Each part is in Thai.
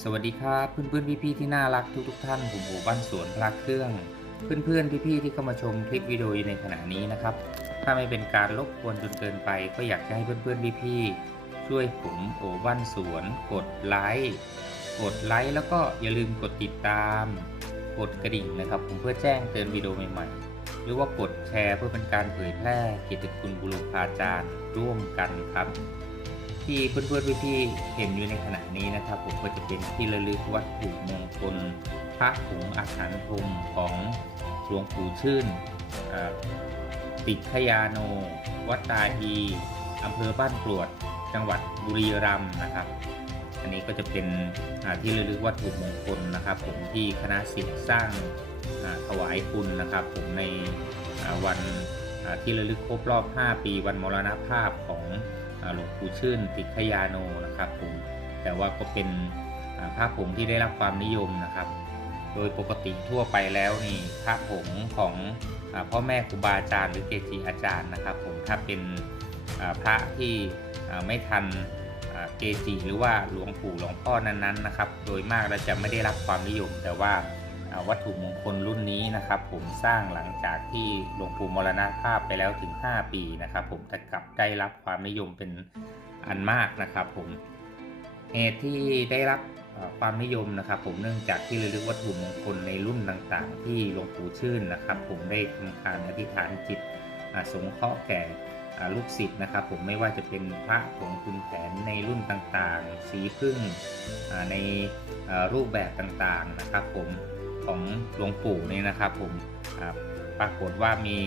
สวัสดีครับเพื่อนๆพี่ๆที่น่ารักทุกๆท่านผมโอบ้านสวนพระเครื่อง เพื่อนๆพี่ๆที่เข้ามาชมคลิปวิดีโออยู่ในขณะนี้นะครับถ้าไม่เป็นการรบกวนจนเกินไป ก็อยากจะให้เพื่อนๆพี่ๆช่วยผมโอบ้านสวน กดไลค์กดไลค์แล้วก็อย่าลืมกดติดตาม กดกระดิ่งนะครับ ผมเพื่อแจ้งเตือนวิดีโอใหม่ๆ หรือว่ากดแชร์เพื่อเป็นการเผยแพร่กียรติคุณบุรุษอาจารย์ร่วมกันครับ ที่เพื่อนๆพี่ๆเห็นอยู่ในขณะนี้นะครับ ผมก็จะเป็นที่ระลึกวัตถุมงคลพระผงอาหารธมของหลวงปู่ชื่นติขยาโน วัดตาฮีอำเภอบ้านกรวด จังหวัดบุรีรัมย์นะครับ อันนี้ก็จะเป็นที่ระลึกวัตถุมงคลนะครับ ผมที่คณะศิษย์สร้างถวายคุณนะครับ ผมในวันที่ระลึกครบรอบ 5 ปีวันมรณภาพของ หลวงปู่ชื่นติขยาโนนะครับผมแต่ว่าก็เป็นอ่าพระผงที่ได้รับความนิยมนะครับ โดยปกติทั่วไปแล้วนี่พระผงของอพ่อแม่ครูบาอาจารย์หรือเกจิอาจารย์นะครับ ผมถ้าเป็นพระที่ไม่ทันเกจิหรือว่าหลวงปู่หลวงพ่อนั้นๆนะครับ โดยมากเราจะไม่ได้รับความนิยมแต่ว่า วัตถุมงคลรุ่นนี้นะครับ ผมสร้างหลังจากที่หลวงปู่มรณภาพไปแล้วถึง 5 ปีนะครับ ผมแต่กลับได้รับความนิยมเป็นอันมากนะครับ ผมเหตุที่ได้รับความนิยมนะครับ ผมเนื่องจากที่ระลึกวัตถุมงคลในรุ่นต่างๆ ที่หลวงปู่ชื่นนะครับ ผมได้ทำการอธิษฐานจิตสงเคราะห์แก่ลูกศิษย์นะครับ ผมไม่ว่าจะเป็นพระผงคุณแผนในรุ่นต่างๆ สีพึ่งในรูปแบบต่างๆนะครับ ผม ของหลวงปู่นี่นะครับผมปรากฏว่ามี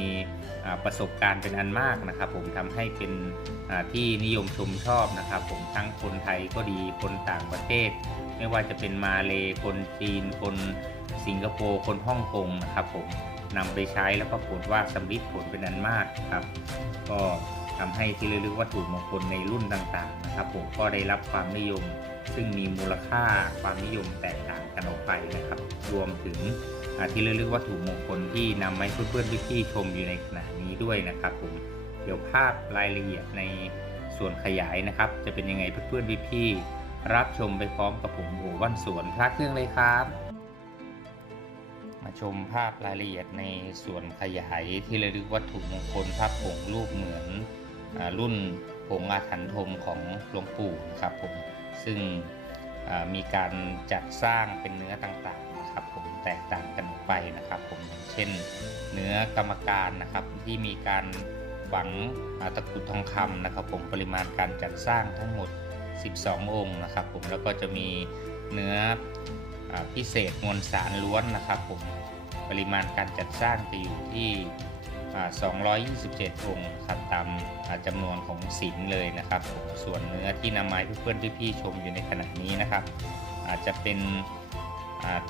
ประสบการณ์เป็นอันมากนะครับ ผมทำให้เป็นที่นิยมชมชอบนะครับ ผมทั้งคนไทยก็ดีคนต่างประเทศ ไม่ว่าจะเป็นมาเลคนจีน คนสิงคโปร์คนฮ่องกงนะครับผมนำไปใช้แล้วก็ผลว่าสำลิดผลเป็นอันมากครับ ก็ทำให้ที่ระลึกวัตถุมงคลในรุ่นต่างๆนะครับ ผมก็ได้รับความนิยม ซึ่งมีมูลค่าความนิยมแตกต่างกันออกไปนะครับ รวมถึงที่ระลึกวัตถุมงคลที่นำมาเพื่อนๆพี่ๆชมอยู่ในขณะนี้ด้วยนะครับผมเดี๋ยวภาพรายละเอียดในส่วนขยายนะครับ จะเป็นยังไงเพื่อนๆพี่ๆรับชมไปพร้อมกับผมโหวันสวนพระเครื่องเลยครับ มาชมภาพรายละเอียดในส่วนขยายที่ระลึกวัตถุมงคลพระผงรูปเหมือนอรุ่นผงอาถรรพ์ธมของหลวงปู่นะครับผม ซึ่งมีการจัดสร้างเป็นเนื้อต่างๆนะครับผมแตกต่างกันออกไปนะครับผมอย่างเช่น เนื้อกรรมการนะครับที่มีการฝังอ่าตะกรุดทองคำนะครับ ผมปริมาณการจัดสร้างทั้งหมด 12 องค์นะครับ ผมแล้วก็จะมีเนื้ออพิเศษมวลสารล้วนนะครับ ผมปริมาณการจัดสร้างจะอยู่ที่ 227 องค์ครับตามจำนวนของศิลเลยนะครับผมส่วนเนื้อที่นำมาให้เพื่อนๆพี่ๆชมอยู่ในขณะนี้นะครับ อาจจะเป็น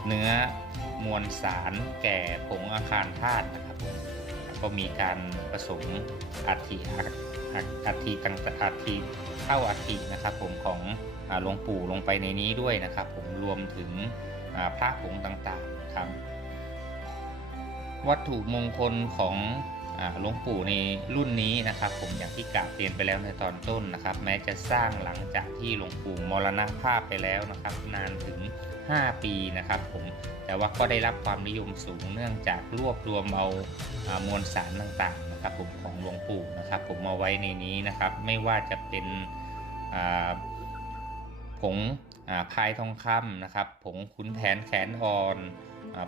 เนื้อมวลสารแก่ผงอาคารธาตุนะครับผมก็มีการผสมอัฐิอัฐิต่างอัฐิเท่าอัฐินะครับ ผมของหลวงปู่ลงไปในนี้ด้วยนะครับ ผมรวมถึงอ่าพระผงต่างๆครับวัตถุมงคลของ หลวงปู่ในรุ่นนี้นะครับ ผมอย่างที่กล่าวเรียนไปแล้วในตอนต้นนะครับ แม้จะสร้างหลังจากที่หลวงปู่มรณภาพไปแล้วนะครับ นานถึง 5 ปีนะครับ ผมแต่ว่าก็ได้รับความนิยมสูงเนื่องจากรวบรวมเอาอามวลสารต่างๆนะครับ ผมของหลวงปู่นะครับ ผมมาไว้ในนี้นะครับ ไม่ว่าจะเป็นผงพายทองคำนะครับ ผงขุนแผนแขนอ่อน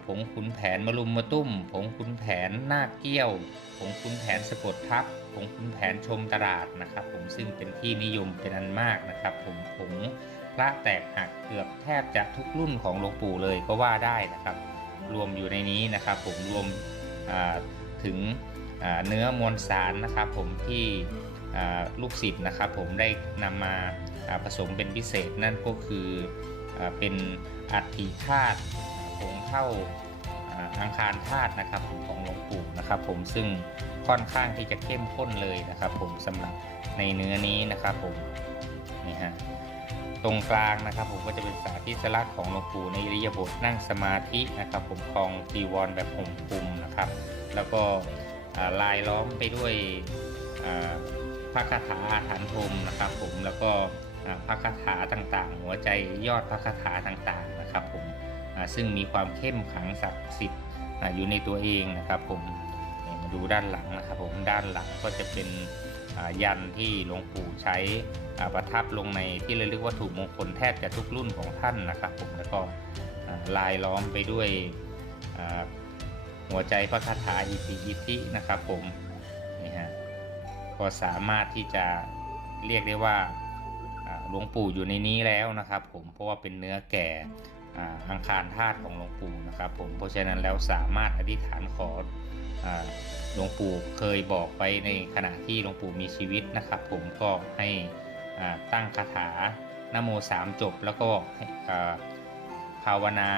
ผงขุนแผนมะลุมมะตุ้ม ผงขุนแผนหน้าเกี้ยว ผงขุนแผนสะกดทับ ผงขุนแผนชมตลาดนะครับ ผมซึ่งเป็นที่นิยมเป็นอันมากนะครับ ผมผงพระแตกหักเกือบแทบจะทุกรุ่นของหลวงปู่เลยก็ว่าได้นะครับ รวมอยู่ในนี้นะครับ ผมรวมถึงเนื้อมวลสารนะครับ ผมที่ลูกศิษย์นะครับ ผมได้นำมาผสมเป็นพิเศษนั่นก็คือเป็นอัฐิธาตุ ผงเท่าอังคารธาตุนะครับของหลวงปู่นะครับ ผมซึ่งค่อนข้างที่จะเข้มข้นเลยนะครับ ผมสำหรับในเนื้อนี้นะครับ ผมนี่ฮะตรงกลางนะครับ ผมก็จะเป็นสาธิสลักษณ์ของหลวงปู่ในอิริยาบถนั่งสมาธินะครับ ผมคลองจีวรแบบห่มคลุมนะครับ แล้วก็ลายล้อมไปด้วยพระคาถาอาถรรพ์ธมนะครับ ผมแล้วก็พระคาถาต่างๆ หัวใจยอดพระคาถาต่างๆนะครับ ผม ซึ่งมีความเข้มขังศักดิ์สิทธิ์อยู่ในตัวเองนะครับผมมาดูด้านหลังนะครับผมด้านหลังก็จะเป็นยันที่หลวงปู่ใช้ประทับลงในที่เระลึกวัตถุมงคลแทบจะทุกรุ่นของท่านนะครับผมแล้วก็ลายล้อมไปด้วยหัวใจพระคาถาอิติอิทินะครับผมนี่ฮะก็สามารถที่จะเรียกได้ว่าหลวงปู่อยู่ในนี้แล้วนะครับผมเพราะว่าเป็นเนื้อแก่ อังคารธาตุของหลวงปู่นะครับผมเพราะฉะนั้นแล้วสามารถอธิษฐานขอหลวงปู่เคยบอกไว้ในขณะที่หลวงปู่มีชีวิตนะครับ ผมก็ให้ตั้งคาถานโมสามจบ แล้วก็ภาวนา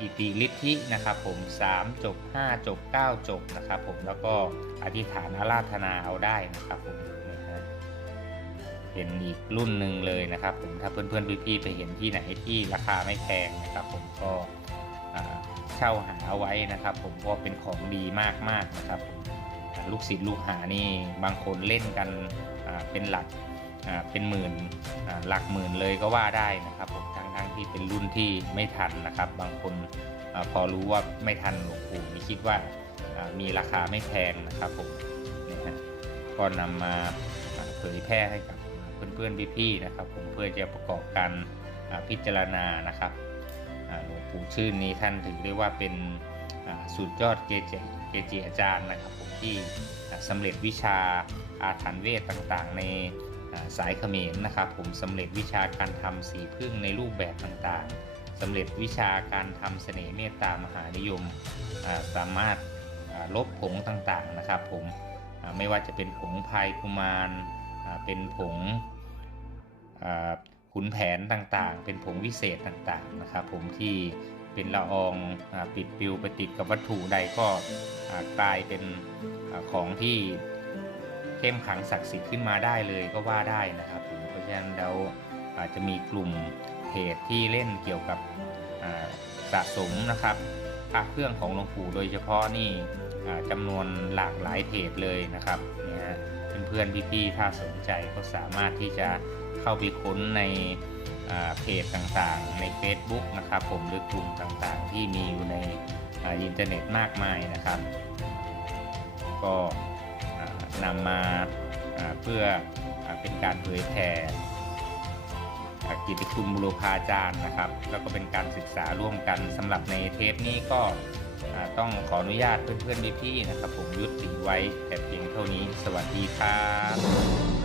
อิติฤทธินะครับผม3จบ 5 จบ 9 จบนะครับผมแล้วก็อธิษฐานอาราธนาเอาได้นะครับผม เป็นอีกรุ่นหนึ่งเลยนะครับผมถ้าเพื่อนๆพี่ๆไปเห็นที่ไหนที่ราคาไม่แพงนะครับ ผมก็เช่าหาเอาไว้นะครับ ผมเพราะเป็นของดีมากๆนะครับผมลูกศิษย์ลูกหานี่บางคนเล่นกันเป็นหลักเป็นหมื่นหลักหมื่นเลยก็ว่าได้นะครับผมทั้งที่เป็นรุ่นที่ไม่ทันนะครับ บางคนอพอรู้ว่าไม่ทันหลวงปู่นี่คิดว่ามีราคาไม่แพงนะครับผมก็นำมาเผยแพร่ให้กับ เพื่อนๆพี่ๆนะครับ ผมเพื่อจะประกอบการพิจารณานะครับหลวงปู่ชื่นนี้ท่านถือได้ว่าเป็นสุดยอดเกจิเกจิอาจารย์นะครับ ผมที่อ่าสำเร็จวิชาอาถรรพ์เวทต่างๆ ในสายเขมรนะครับ ผมสำเร็จวิชาการทำสีพึ่งในรูปแบบต่างๆสำเร็จวิชาการทำเสน่ห์เมตตามหานิยมสามารถลบผงต่างๆนะครับ ผมไม่ว่าจะเป็นผงพายกุมาร เป็นผงขุนแผนต่างๆ เป็นผงวิเศษต่างๆนะครับผมที่เป็นละอองอาปิดปิวไปติดกับวัตถุใดก็กลายเป็นอของที่เข้มขังศักดิ์สิทธิ์ขึ้นมาได้เลยก็ว่าได้นะครับผมเพราะฉะนั้นเราอาจจะมีกลุ่มเพจที่เล่นเกี่ยวกับสะสมนะครับพระเครื่องของหลวงปู่โดยเฉพาะนี่จำนวนหลากหลายเพจเลยนะครับเพื่อนๆพี่ๆถ้าสนใจก็สามารถที่จะเข้าไปค้นในเพจต่างๆ ใน Facebook นะครับ ผมหรือกลุ่มต่างๆ ที่มีอยู่ในอินเทอร์เน็ตมากมายนะครับ ก็นำมาเพื่อเป็นการเผยแผ่อ่กิตติคุณบุรพาจารย์นะครับ แล้วก็เป็นการศึกษาร่วมกันสำหรับในเทปนี้ก็ ต้องขออนุญาตเพื่อนๆพี่ๆนะครับ ผมยุติไว้แต่เพียงเท่านี้ สวัสดีครับ